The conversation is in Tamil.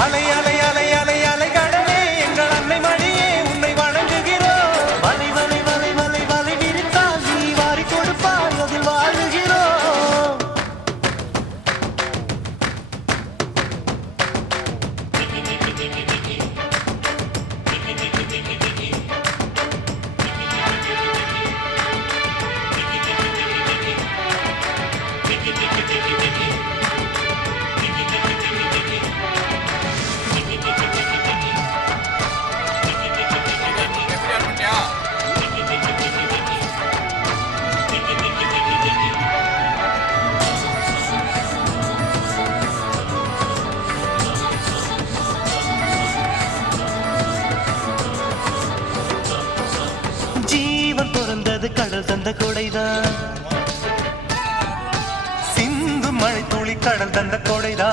அலை அலை அலை அலை அலை கடலே எங்கள் அன்னை மணியே உன்னை வணங்குகிறோம். வலை வலை வலை வலை வலை விரித்தால் நீ வாரி கொடுப்பாய் அதில் வாழுகிறோம். ஜீவன் பிறந்தது கடல் தந்த கொடைதான், சிந்து மழை துளி கடல் தந்த கொடைதான்.